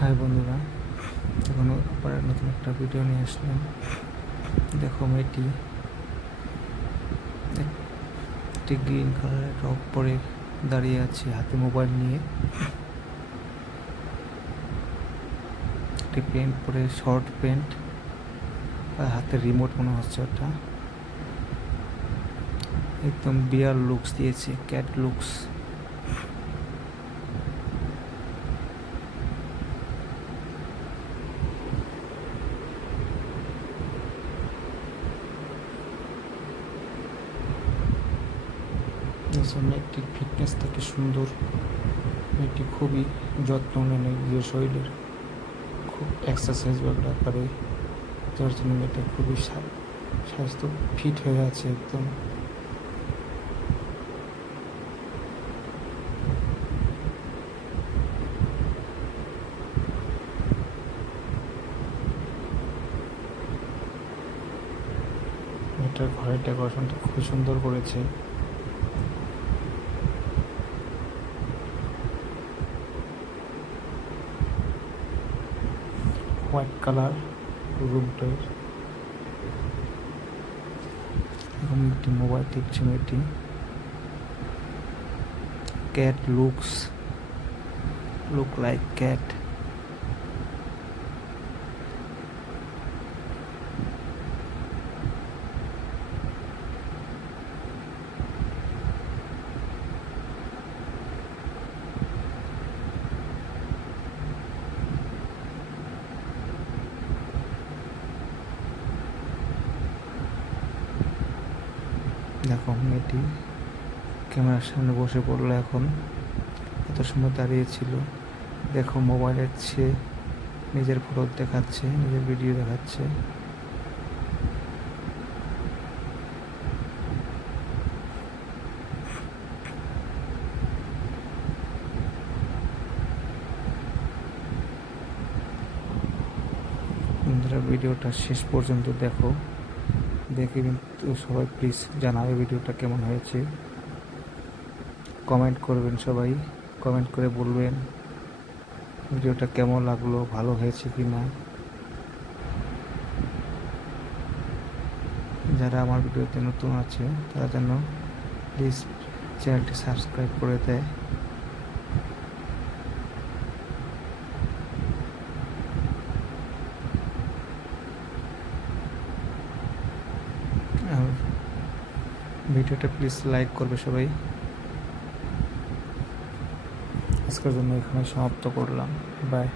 High বন্ধুরা, এখন আবার নতুন একটা ভিডিও নিয়ে আসলাম। দেখো মেয়েটি একটি গ্রিন কালারের টপ পরে দাঁড়িয়ে আছে, হাতে মোবাইল নিয়ে। একটি প্যান্ট পরে, শর্ট প্যান্ট, আর হাতে রিমোট মনে হচ্ছে ওটা। একদম বিয়ার লুকস দিয়েছে, ক্যাট লুকস। মেয়েটির ফিটনেস থেকে সুন্দর, মেয়েটি খুবই যত্ন নেয় নিজের শরীরের, খুব এক্সারসাইজ ব্যবহার করে, যার জন্য মেয়েটা খুবই স্বাস্থ্য ফিট হয়ে আছে একদম। মেয়েটার ঘরের ডেকোরেশনটা খুবই সুন্দর করেছে। হোয়াইট কালার রুমটার। এখন একটি মোবাইল টিপছে মেয়েটি। Cat look like cat. দেখো মেয়েটি ক্যামেরার সামনে বসে পড়লো। এখন এত সময় দাঁড়িয়েছিল, দেখো মোবাইলের চেয়ে নিজের ফটো দেখাচ্ছে, নিজের ভিডিও দেখাচ্ছে। বন্ধুরা, ভিডিওটা শেষ পর্যন্ত দেখো, দেখে কিন্তু সবাই প্লিজ জানাবে ভিডিওটা কেমন হয়েছে। কমেন্ট করবেন, সবাই কমেন্ট করে বলবেন ভিডিওটা কেমন লাগলো, ভালো হয়েছে কি না। যারা আমার ভিডিওতে নতুন আছে তারা যেন প্লিজ চ্যানেলটি সাবস্ক্রাইব করে দেয়। আর ভিডিওটা প্লিজ লাইক করবে সবাই। আজকের জন্য এখানে সমাপ্ত করলাম। বাই।